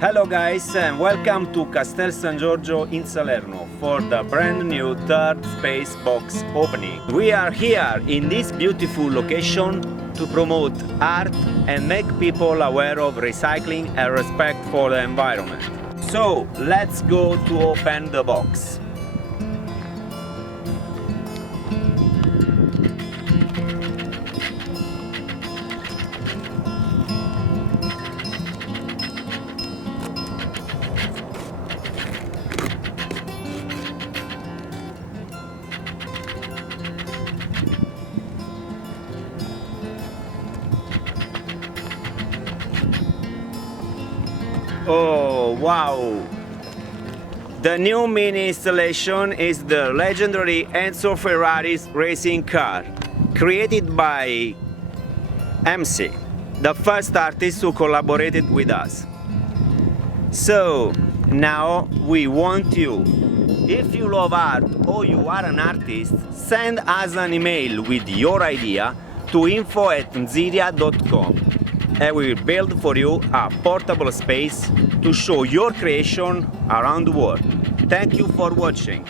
Hello guys and welcome to Castel San Giorgio in Salerno for the brand new 3rd Space Box opening. We are here in this beautiful location to promote art and make people aware of recycling and respect for the environment. So let's go to open the box. Oh wow! The new mini installation is the legendary Enzo Ferrari's racing car, created by MC, the first artist who collaborated with us. So now we want you. If you love art or you are an artist, send us an email with your idea to info@nziria.com. and we will build for you a portable space to show your creation around the world. Thank you for watching.